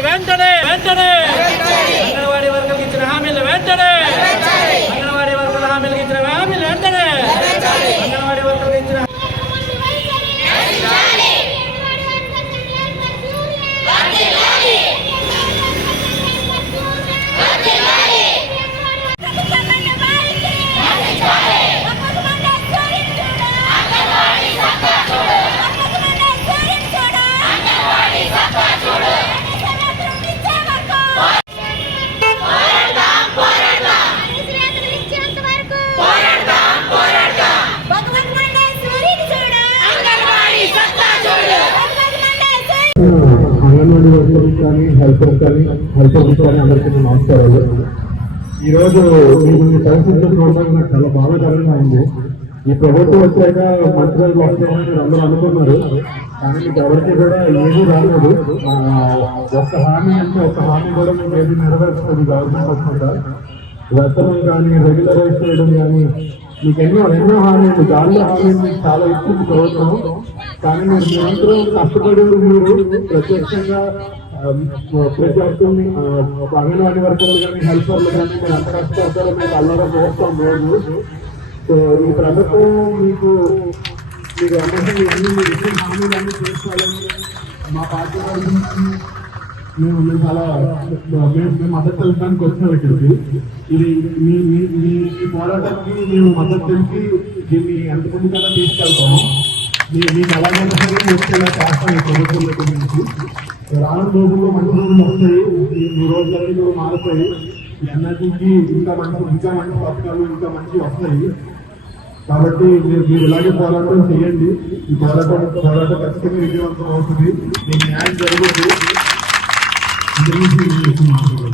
వెంటనే వెంటనే. అంగన్వాడీ వర్కర్స్ కానీ హెల్పర్స్ కానీ హెల్పర్స్ కానీ అందరికీ నమస్కారాలు ఈరోజు మీరు మీ పరిస్థితులు చూడడానికి నాకు చాలా బాధాకరంగా ఉంది. ఈ ప్రభుత్వం వచ్చాక మంత్రులు వస్తామని అందరూ అనుకున్నారు. కానీ మీకు ఎవరికి కూడా ఏమీ రాలేదు. ఒక హామీ అంటే ఒక హామీ కూడా మేము ఏది నెరవేర్చుతుంది గవర్నమెంట్ వచ్చాక వేతనం కానీ రెగ్యులరైజ్ చేయడం కానీ మీకు ఎన్నో ఎన్నో హామీలు గాలిలో హామీలు మీకు చాలా ఇచ్చింది ప్రభుత్వం కానీ మీరు నిరంతరం కష్టపడి మీరు. ప్రత్యక్షంగా ప్రతి ఒక్కరిని ఒక అంగన్వాడీ వర్కర్లు కానీ హెల్పర్లు కానీ మీరు అంత కష్టపడతారో మీకు అల్లరా చూస్తాం లేదు సో ఈ ప్రభుత్వం మీకు మీరు అందరికీ ఎన్ని మీరు ఇచ్చిన హామీలు హామీలన్నీ చేసుకోవాలని మా పార్టీ వాళ్ళ మేము మేము చాలా మేము మద్దతు తెలపడానికి వచ్చాం ఇక్కడికి ఇది మీ మీ మీ ఈ పోరాటానికి మేము మద్దతు తెలిపి దీన్ని ఎంతమంది కన్నా తీసుకెళ్తాము. మీ మీకు ఎలాగైనా సరే వచ్చేలా చేస్తాం ఈ ప్రభుత్వం దగ్గర నుంచి రాను రోజుల్లో మంచి రోజులు వస్తాయి. ఈ రోజులన్నీ కూడా మారుతాయి. ఎన్ఆర్టీకి ఇంకా మంచి ఇంకా మంచి పథకాలు ఇంకా మంచి వస్తాయి. కాబట్టి మీరు మీరు ఇలాగే పోరాటం చేయండి. ఈ పోరాటం పోరాటం ఖచ్చితంగా విజయవంతం అవుతుంది. మీ న్యాయం జరుగుతుంది Gracias,